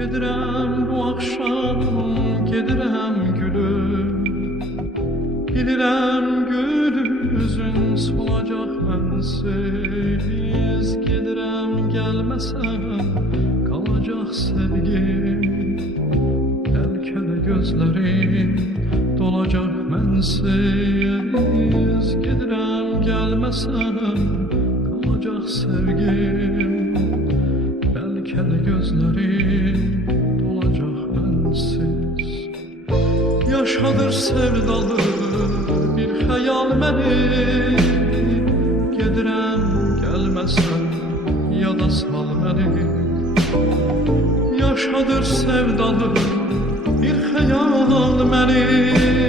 Gedirəm bu axşam, gedirəm gülüm. Bilirəm gül üzün solacaq mənsiz. Gedirəm gəlməsən qalacaq sevgim. Bəlkə də gözlərim dolacaq mənsiz. Gedirəm gəlməsən qalacaq sevgim. Bəlkə də gözlərim dolacaq mənsiz. Yaşadır sevdalı bir xəyal məni. Gedirəm gəlməsən yada sal məni. Yaşadır sevdalı bir xəyal məni.